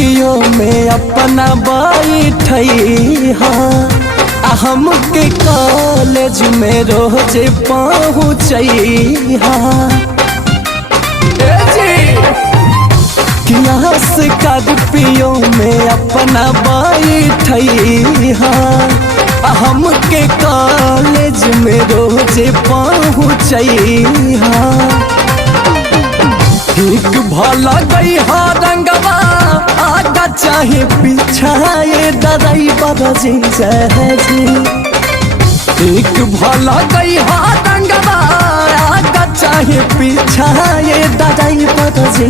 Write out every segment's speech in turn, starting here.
पियो में अपना बैठई हाँ हमके कॉलेज में रोज पहुँचई हाँ क्लास पियो में अपना बैठई हाँ हमके कॉलेज में रोज पहुँचई हाँ एक भला गई हा रंगवा आगा चाहे पीछा ये ड्राइवर जी एक भला गई हा रंगवा आगा चाहे पीछा ये ड्राइवर जी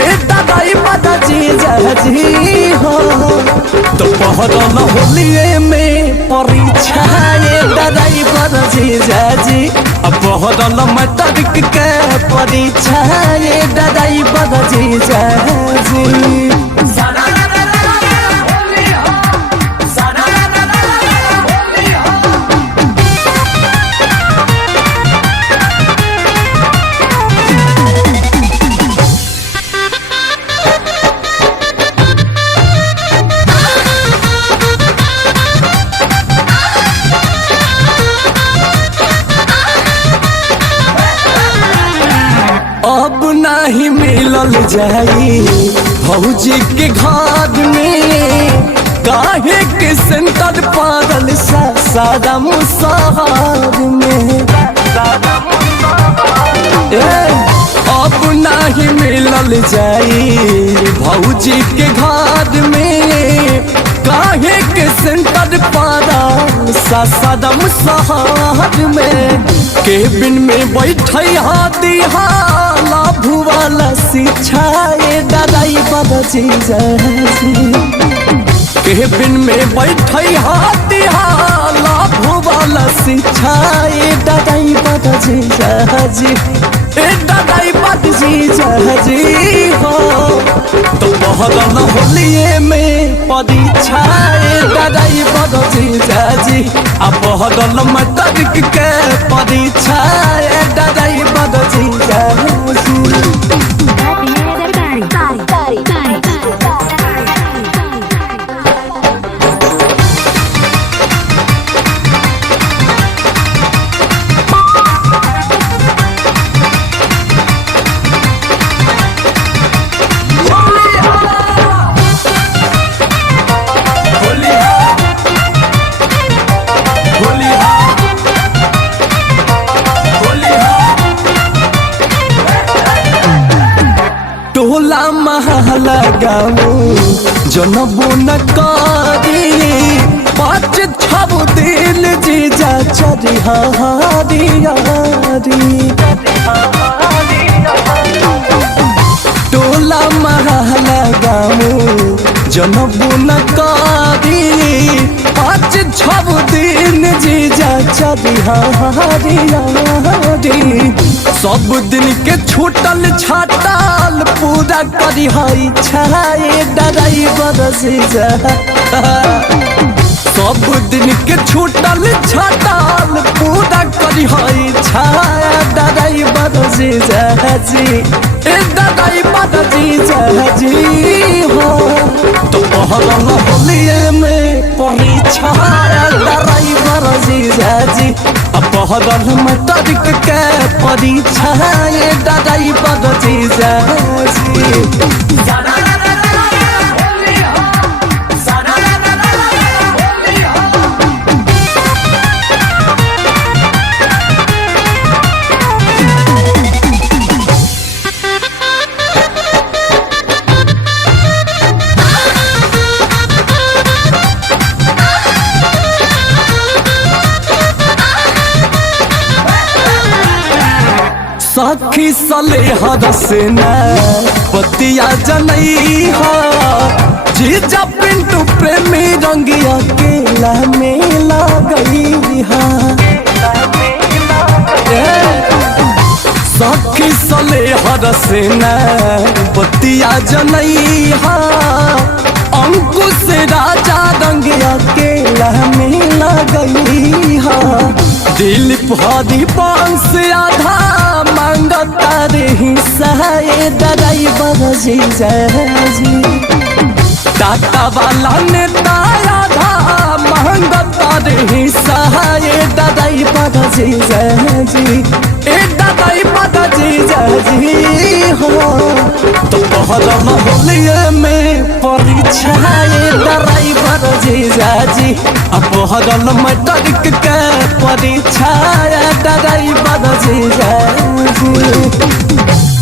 ए ड्राइवर जी हो तो पहरल होलिये में परीक्षा ये ड्राइवर जी अब पहरल मैट्रिक के परीक्षा ये ड्राइवर जी अब नहीं मिलल जाई भौजी के घर में काहे के सेंटर पागल सादा मुसहर में अब नहीं मिलल जाई भौजी के घर में काहे के सेंटर पागल सादा मुसहर में केबिन में बैठई हाथी लाभू वाला शिक्षा ये ड्राइवर जी केबिन में बैठई हाथी लाभू वाला शिक्षा ये ड्राइवर जी ए ड्राइवर जी हो तो पहरल होलिये में परीक्षा ये ड्राइवर जी अब पहरल मैट्रिक के परीक्षा ये ड्राइवर जी टोला महला गाऊ जनबो न करी 5-6 दिन जीजा चरिहारी टोला महला गाऊ जनबो न करी 5-6 दिन जीजा चरिहारी सब दिन के छूटल छाटल पूरा करी हई छाए ड्राइवर जी सब दिन के छूटल छाटल पूरा करी हई छाया ड्राइवर जी ए ड्राइवर जी हो तो पहरल होलिये में परीक्षा ड्राइवर जी अब पहरल मैट्रिक के परीक्षा ये ड्राइवर जी सखी सलेहर से न पतिया जनई जीजा पिंटू प्रेमी रंगिया केला में लगई सखी सलेहर से न पतिया जनई अंकुश राजा रंगिया केला में लगई दिल भरी बांस आधा मांगता रे हिस्सा ये ड्राइवर जीजा जी। टाटा वाला नेता आधा मांगता रे हिस्सा ये ड्राइवर जीजा जी। ए ड्राइवर जीजा जी हो तो पहला होलिये में परीक्षा ये ड्राइवर जीजा जी। अब हरल मैट्रिक के परीक्षा ड्राइवर जीजा जी।